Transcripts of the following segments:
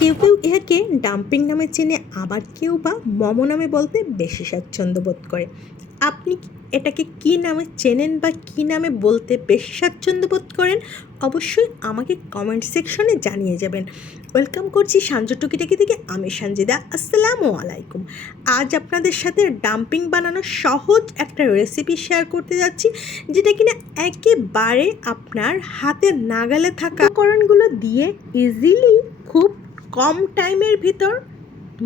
কেউ কেউ ইহাকে ডাম্পিং নামে চেনে, আবার কেউ বা মম নামে বলতে বেশি স্বাচ্ছন্দ্য বোধ করে। আপনি এটাকে কি নামে চেনেন বা কি নামে বলতে বেশি স্বাচ্ছন্দ্য বোধ করেন? অবশ্যই আমাকে কমেন্ট সেকশনে জানিয়ে যাবেন। ওয়েলকাম করছি সাঞ্জু টুকিটাকি থেকে, আমি সঞ্জিদা আসসালামু আলাইকুম। আজ আপনাদের সাথে ডাম্পিং বানানোর সহজ একটা রেসিপি শেয়ার করতে যাচ্ছি, যেটা কিনা একেবারে আপনার হাতের নাগালে থাকা করণগুলো দিয়ে ইজিলি কম টাইমের ভিতর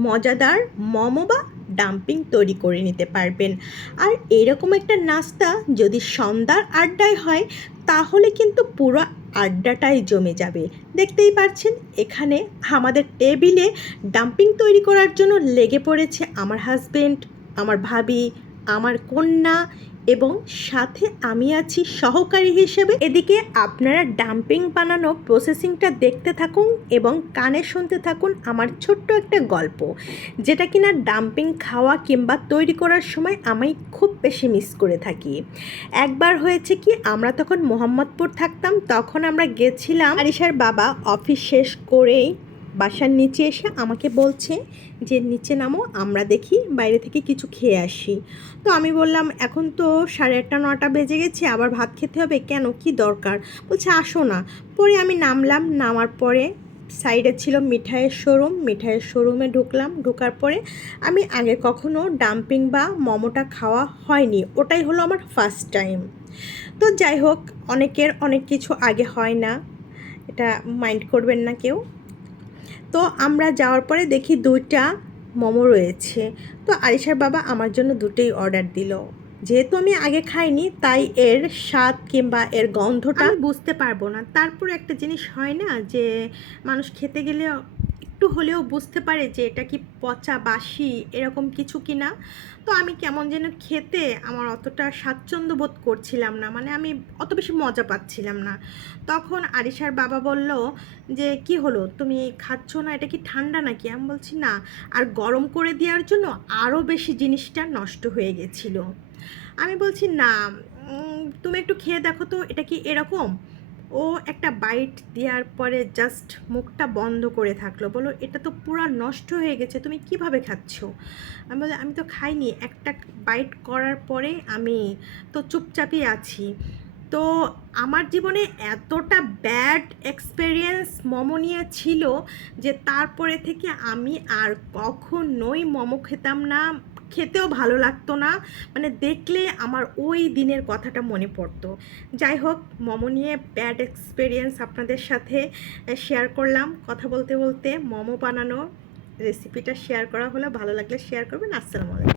মজাদার মোমো বা ডাম্পিং তৈরি করে নিতে পারবেন। আর এরকম একটা নাস্তা যদি সন্ধ্যার আড্ডায় হয়, তাহলে কিন্তু পুরো আড্ডাটাই জমে যাবে। দেখতেই পাচ্ছেন, এখানে আমাদের টেবিলে ডাম্পিং তৈরি করার জন্য লেগে পড়েছে আমার হাজবেন্ড, আমার ভাবি আমার কন্যা এবং সাথে আমি আছি সহকারী হিসেবে। এদিকে আপনারা ডাম্পিং বানানো প্রসেসিংটা দেখতে থাকুন এবং কানে শুনতে থাকুন আমার ছোট্ট একটা গল্প, যেটা কিনা ডাম্পিং খাওয়া কিংবা তৈরি করার সময় আমি খুব বেশি মিস করে থাকি। একবার হয়েছে কি, আমরা তখন মোহাম্মদপুর থাকতাম, তখন আমরা গেছিলাম। আরিশার বাবা অফিস শেষ করেই বাসার নিচে এসে আমাকে বলছে যে, নিচে নামো, আমরা দেখি বাইরে থেকে কিছু খেয়ে আসি। তো আমি বললাম, এখন তো সাড়ে আটটা, নটা বেজে গেছে, আবার ভাত খেতে হবে, কেন? কি দরকার? বলছে, আসো না। পরে আমি নামলাম, নামার পরে সাইডে ছিল মিঠাইয়ের শোরুম মিঠাইয়ের শোরুমে ঢুকলাম, ঢোকার পরে আমি আগে কখনো ডাম্পিং বা মোমোটা খাওয়া হয়নি, ওটাই হলো আমার ফার্স্ট টাইম তো যাই হোক, অনেকের অনেক কিছু আগে হয় না, এটা মাইন্ড করবেন না কেউ। তো আমরা যাওয়ার পরে দেখি দুইটা মোমো রয়েছে। তো আরিশার বাবা আমার জন্য দুটোই অর্ডার দিল। যেহেতু আমি আগে খাইনি, তাই এর স্বাদ কিংবা এর গন্ধটা বুঝতে পারব না। তারপর একটা জিনিস হয় না যে, মানুষ খেতে গেলে একটু হলেও বুঝতে পারে যে এটা কি পচা বাসি, এরকম কিছু কি না তো আমি কেমন যেন খেতে আমার অতটা স্বাচ্ছন্দ্য বোধ করছিলাম না মানে আমি অত বেশি মজা পাচ্ছিলাম না। তখন আরিশার বাবা বলল যে, কি হলো? তুমি খাচ্ছ না? এটা কি ঠান্ডা নাকি? আমি বলছি, না, আর গরম করে দেওয়ার জন্য আরও বেশি জিনিসটা নষ্ট হয়ে গেছিল। আমি বলছি, না তুমি একটু খেয়ে দেখো তো, এটা কি এরকম? ও একটা বাইট দেওয়ার পরে জাস্ট মুখটা বন্ধ করে থাকল। বলো, এটা তো পুরো নষ্ট হয়ে গেছে, তুমি কীভাবে খাচ্ছ? আমি বলি আমি তো খাইনি, একটা বাইট করার পরে আমি তো চুপচাপই আছি। তো আমার জীবনে এতটা ব্যাড এক্সপেরিয়েন্স মোমো নিয়ে ছিল যে তারপরে থেকে আমি আর কখনোই মোমো খেতাম না। খেতেও ভালো লাগতো না। মানে দেখলে আমার ওই দিনের কথাটা মনে পড়তো। যাই হোক, মোমো নিয়ে ব্যাড এক্সপেরিয়েন্স আপনাদের সাথে শেয়ার করলাম। কথা বলতে বলতে মোমো বানানো রেসিপিটা শেয়ার করা হলো। ভালো লাগলে শেয়ার করবেন। আসসালামু আলাইকুম।